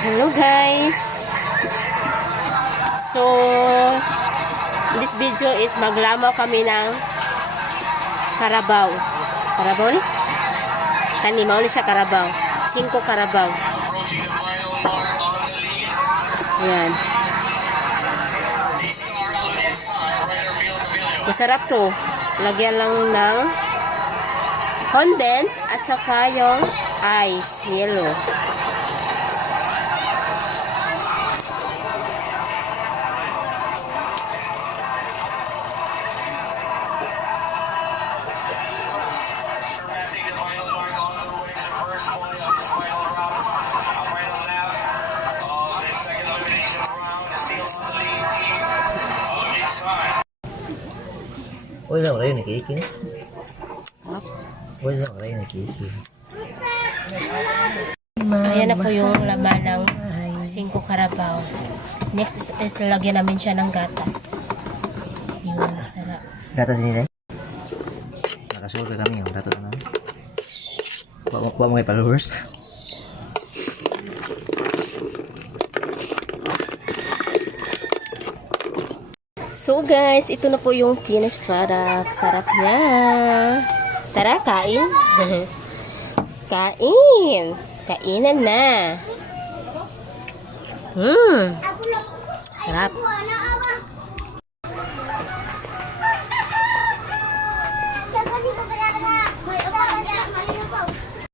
Hello guys. So this video is maglamaw kami ng karabaw. Karabaw ni? Kanimaw ni siya karabaw. 5 karabaw. Ayan. Masarap to. Lagyan lang ng condense at saka yung ice, yellow. Wala rin nakikin. Wala rin nakikin. Ayan na po yung laman ng 5 karabaw. Next is lagyan namin siya ng gatas. Yun, sarap. Gatas ini dai. Nakasulga kami yung dato na. Wa mo kay followers. So guys, ito na po yung finished product. Sarap niya. Tara, kain. Kain. Kainan na. Sarap.